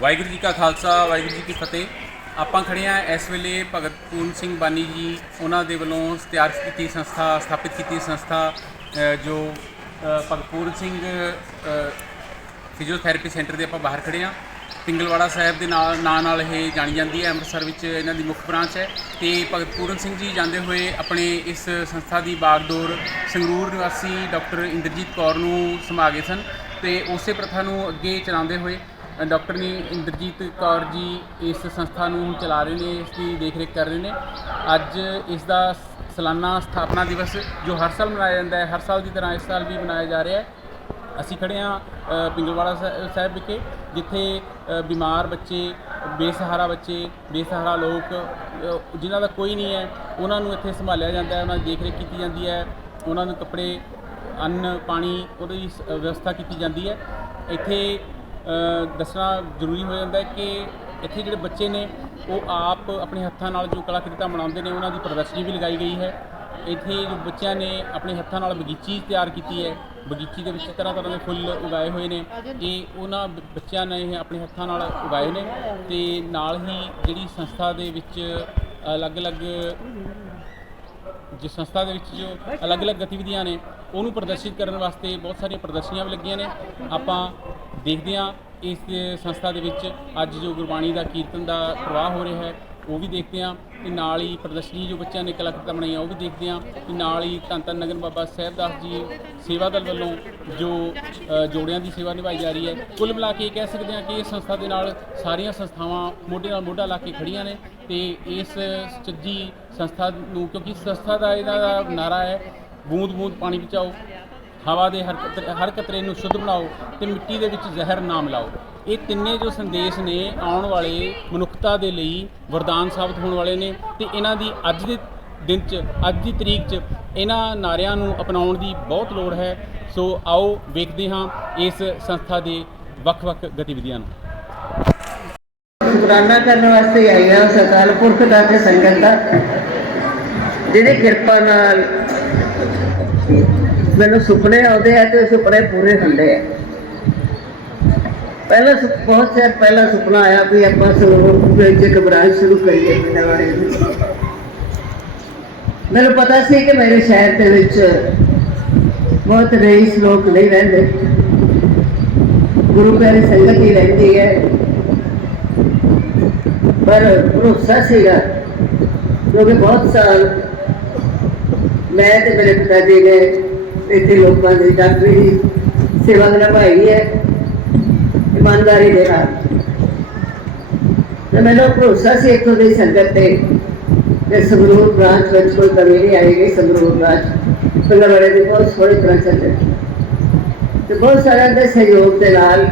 ਵਾਹਿਗੁਰੂ ਜੀ ਕਾ ਖਾਲਸਾ, ਵਾਹਿਗੁਰੂ ਜੀ ਕੀ ਫਤਿਹ। ਆਪਾਂ ਖੜੇ ਆ ਇਸ ਵੇਲੇ ਭਗਤ ਪੂਰਨ ਸਿੰਘ ਬਾਨੀ ਜੀ, ਉਹਨਾਂ ਦੇ ਵੱਲੋਂ ਤਿਆਰ ਕੀਤੀ ਸੰਸਥਾ, ਸਥਾਪਿਤ ਕੀਤੀ ਸੰਸਥਾ ਜੋ ਭਗਤ ਪੂਰਨ ਸਿੰਘ ਫਿਜ਼ੀਓਥੈਰੇਪੀ ਸੈਂਟਰ ਦੇ ਆਪਾਂ ਬਾਹਰ ਖੜੇ ਆ ਪਿੰਗਲਵਾੜਾ ਸਾਹਿਬ ਦੇ ਨਾਲ, ਨਾਂ ਨਾਲ ਇਹ ਜਾਣੀ ਜਾਂਦੀ ਹੈ, ਅੰਮ੍ਰਿਤਸਰ ਵਿੱਚ ਇਹਨਾਂ ਦੀ ਮੁੱਖ ਬ੍ਰਾਂਚ ਹੈ। ਤੇ ਭਗਤ ਪੂਰਨ ਸਿੰਘ ਜੀ ਜਾਂਦੇ ਹੋਏ ਆਪਣੇ ਇਸ ਸੰਸਥਾ ਦੀ ਬਾਗਡੋਰ ਸੰਗਰੂਰ ਨਿਵਾਸੀ ਡਾਕਟਰ ਇੰਦਰਜੀਤ ਕੌਰ ਨੂੰ ਸਮਾ ਗਏ ਸਨ ਤੇ ਉਸੇ ਪ੍ਰਥਾ ਨੂੰ ਅੱਗੇ ਚਲਾਉਂਦੇ ਹੋਏ ਅ, ਨੇ ਇੰਦਰਜੀਤ ਕੌਰ ਜੀ ਇਸ ਸੰਸਥਾ ਨੂੰ ਚਲਾ ਰਹੇ ਨੇ ਇਸ ਦੀ ਦੇਖਰੇਖ ਕਰ ਰਹੇ ਨੇ। ਅੱਜ ਇਸ ਦਾ ਸਾਲਾਨਾ ਸਥਾਪਨਾ ਦਿਵਸ ਜੋ ਹਰ ਸਾਲ ਮਨਾਇਆ ਜਾਂਦਾ ਹੈ ਹਰ ਸਾਲ ਦੀ ਤਰ੍ਹਾਂ ਇਸ ਸਾਲ ਵੀ ਮਨਾਇਆ ਜਾ ਰਿਹਾ ਹੈ। ਅਸੀਂ ਖੜੇ ਹਾਂ ਪਿੰਗਲਵਾੜਾ ਸਾਹਿ- ਸਾਹਿਬ ਵਿਖੇ ਜਿੱਥੇ ਬਿਮਾਰ ਬੱਚੇ ਬੇਸਹਾਰਾ ਬੱਚੇ ਬੇਸਹਾਰਾ ਲੋਕ ਅ, ਜਿਨ੍ਹਾਂ ਦਾ ਕੋਈ ਨਹੀਂ ਹੈ ਉਹਨਾਂ ਨੂੰ ਇੱਥੇ ਸੰਭਾਲਿਆ ਜਾਂਦਾ ਹੈ ਉਹਨਾਂ ਦੀ ਦੇਖਰੇਖ ਕੀਤੀ ਜਾਂਦੀ ਹੈ। ਉਹਨਾਂ ਨੂੰ ਕੱਪੜੇ ਅੰਨ ਪਾਣੀ ਉਹਦੀ ਸ- ਵਿਵਸਥਾ ਕੀਤੀ ਜਾਂਦੀ ਹੈ। ਇੱਥੇ ਦੱਸਣਾ ਜ਼ਰੂਰੀ ਹੋ ਜਾਂਦਾ ਹੈ ਕਿ ਇੱਥੇ ਜਿਹੜੇ ਬੱਚੇ ਨੇ, ਉਹ ਆਪ ਆਪਣੇ ਹੱਥਾਂ ਨਾਲ ਜੋ ਕਲਾਕ੍ਰਿਤਾਂ ਬਣਾਉਂਦੇ ਨੇ, ਉਹਨਾਂ ਦੀ ਪ੍ਰਦਰਸ਼ਨੀ ਵੀ ਲਗਾਈ ਗਈ ਹੈ। ਇੱਥੇ ਜੋ ਬੱਚਿਆਂ ਨੇ ਆਪਣੇ ਹੱਥਾਂ ਨਾਲ ਬਗੀਚੀ ਤਿਆਰ ਕੀਤੀ ਹੈ, ਬਗੀਚੀ ਦੇ ਵਿੱਚ ਤਰ੍ਹਾਂ ਤਰ੍ਹਾਂ ਦੇ ਫੁੱਲ ਉਗਾਏ ਹੋਏ ਨੇ ਇਹ ਉਹਨਾਂ ਬ- ਬੱਚਿਆਂ ਨੇ ਇਹ ਆਪਣੇ ਹੱਥਾਂ ਨਾਲ ਉਗਾਏ ਨੇ, ਤੇ ਨਾਲ ਹੀ ਜਿਹੜੀ ਸੰਸਥਾ ਦੇ ਵਿੱਚ ਅਲੱਗ-ਅਲੱਗ ਜਿਸ ਸੰਸਥਾ ਦੇ ਵਿੱਚ ਜੋ ਅਲੱਗ-ਅਲੱਗ ਗਤੀਵਿਧੀਆਂ ਨੇ, ਉਹਨੂੰ ਪ੍ਰਦਰਸ਼ਿਤ ਕਰਨ ਵਾਸਤੇ ਬਹੁਤ ਸਾਰੀਆਂ ਪ੍ਰਦਰਸ਼ਨੀਆਂ ਵੀ ਲੱਗੀਆਂ ਨੇ। ਆਪਾਂ ਦੇਖਦੇ ਹਾਂ ਇਸ ਸੰਸਥਾ ਦੇ ਵਿੱਚ ਅੱਜ ਜੋ ਗੁਰਬਾਣੀ ਦਾ ਕੀਰਤਨ ਦਾ ਪ੍ਰਵਾਹ ਹੋ ਰਿਹਾ ਹੈ, ਉਹ ਵੀ ਦੇਖਦੇ ਹਾਂ ਤੇ ਨਾਲ ਹੀ ਪ੍ਰਦਰਸ਼ਨੀ ਜੋ ਬੱਚਿਆਂ ਨੇ ਕਲਾਕ੍ਰਿਤਾਂ ਬਣਾਈਆਂ, ਉਹ ਵੀ ਦੇਖਦੇ ਹਾਂ ਤੇ ਨਾਲ ਹੀ ਧੰਨ ਧੰਨ ਨਗਨ ਬਾਬਾ ਸਾਹਿਬਦਾਸ ਜੀ ਸੇਵਾ ਦਲ ਵੱਲੋਂ ਜੋ ਜੋੜਿਆਂ ਦੀ ਸੇਵਾ ਨਿਭਾਈ ਜਾ ਰਹੀ ਹੈ, ਕੁੱਲ ਮਿਲਾ ਕੇ ਇਹ ਕਹਿ ਸਕਦੇ ਹਾਂ ਕਿ ਇਸ ਸੰਸਥਾ ਦੇ ਨਾਲ ਸਾਰੀਆਂ ਸੰਸਥਾਵਾਂ ਮੋਢੇ ਨਾਲ ਮੋਢਾ ਲਾ ਕੇ ਖੜੀਆਂ ਨੇ ਤੇ ਇਸ ਚੱਜੀ ਸੰਸਥਾ ਨੂੰ ਕਿਉਂਕਿ ਸੰਸਥਾ ਦਾ ਇਹਦਾ ਦਾ ਨਾਰਾ ਹੈ ਬੂੰਦ ਬੂੰਦ ਪਾਣੀ ਬਚਾਓ ਹਵਾ ਦੇ ਹਰ ਹਰ ਕਤਰੇ ਨੂੰ ਸ਼ੁੱਧ ਬਣਾਓ ਤੇ ਮਿੱਟੀ ਦੇ ਵਿੱਚ ਜ਼ਹਿਰ ਨਾ ਮਿਲਾਓ। ਇਹ ਤਿੰਨੇ ਜੋ ਸੰਦੇਸ਼ ਨੇ ਆਉਣ ਵਾਲੇ ਮਨੁੱਖਤਾ ਦੇ ਲਈ ਵਰਦਾਨ ਸਾਬਤ ਹੋਣ ਵਾਲੇ ਨੇ ਤੇ ਇਹਨਾਂ ਦੀ ਅੱਜ ਦੇ ਦਿਨ 'ਚ, ਅੱਜ ਦੀ ਤਰੀਕ 'ਚ ਇਹਨਾਂ ਨਾਰਿਆਂ ਨੂੰ ਅਪਣਾਉਣ ਦੀ ਬਹੁਤ ਲੋੜ ਹੈ। ਸੋ ਆਓ ਵੇਖਦੇ ਹਾਂ ਇਸ ਸੰਸਥਾ ਦੇ ਵੱਖ-ਵੱਖ ਗਤੀਵਿਧੀਆਂ ਨੂੰ। ਸ਼ੁਕਰਾਨਾ ਕਰਨ ਵਾਸਤੇ ਆਈ ਹਾਂ ਉਸ ਪੁਰਖ ਦਾ ਤੇ ਸੰਗਤ ਦਾ ਜਿਹਦੀ ਕਿਰਪਾ ਨਾਲ ਮੈਨੂੰ ਸੁਪਨੇ ਆਉਂਦੇ ਆ ਤੇ ਸੁਪਨੇ ਪੂਰੇ ਹੁੰਦੇ ਆ। ਪਹਿਲਾਂ ਬਹੁਤ ਚਿਰ ਪਹਿਲਾਂ ਸੁਪਨਾ ਆਇਆ ਵੀ ਆਪਾਂ ਸਰੋਵਰ ਵਿੱਚ ਇੱਕ ਸ਼ੁਰੂ ਕਰੀਏ ਪਿੰਡਾਵਾੜੇ ਵਿੱਚ ਮੈਨੂੰ ਪਤਾ ਸੀ ਕਿ ਮੇਰੇ ਸ਼ਹਿਰ ਦੇ ਵਿੱਚ ਬਹੁਤ ਰਈਸ ਲੋਕ ਨਹੀਂ ਰਹਿੰਦੇ। ਗੁਰੂ ਪਿਆਰੀ ਸੰਗਤ ਹੀ ਰਹਿੰਦੀ ਹੈ। ਪਰ ਭਰੋਸਾ ਸੀਗਾ ਕਿਉਂਕਿ ਬਹੁਤ ਸਾਲ ਮੈਂ ਤੇ ਮੇਰੇ ਪਿਤਾ ਜੀ ਨੇ ਇੱਥੇ ਲੋਕਾਂ ਦੀ ਡਾਕਟਰੀ ਦੀ ਸੇਵਾ ਨਿਭਾਈ ਹੈ। ਇਮਾਨਦਾਰੀ ਦੇ ਨਾਲ। ਤੇ ਮੈਨੂੰ ਭਰੋਸਾ ਸੀ ਇੱਥੋਂ ਦੀ ਸੰਗਤ ਤੇ ਕਿ ਸੰਗਰੂਰ ਬ੍ਰਾਂਚ ਵਿੱਚ ਕੋਈ ਕਮੀ ਨਹੀਂ ਆਏਗੀ। ਸੰਗਰੂਰ ਬ੍ਰਾਂਚ ਪਿੰਡਵਾੜੇ ਦੀ ਬਹੁਤ ਸੋਹਣੀ ਤਰ੍ਹਾਂ ਚੱਲ ਰਹੀ ਤੇ ਬਹੁਤ ਸਾਰਿਆਂ ਦੇ ਸਹਿਯੋਗ ਦੇ ਨਾਲ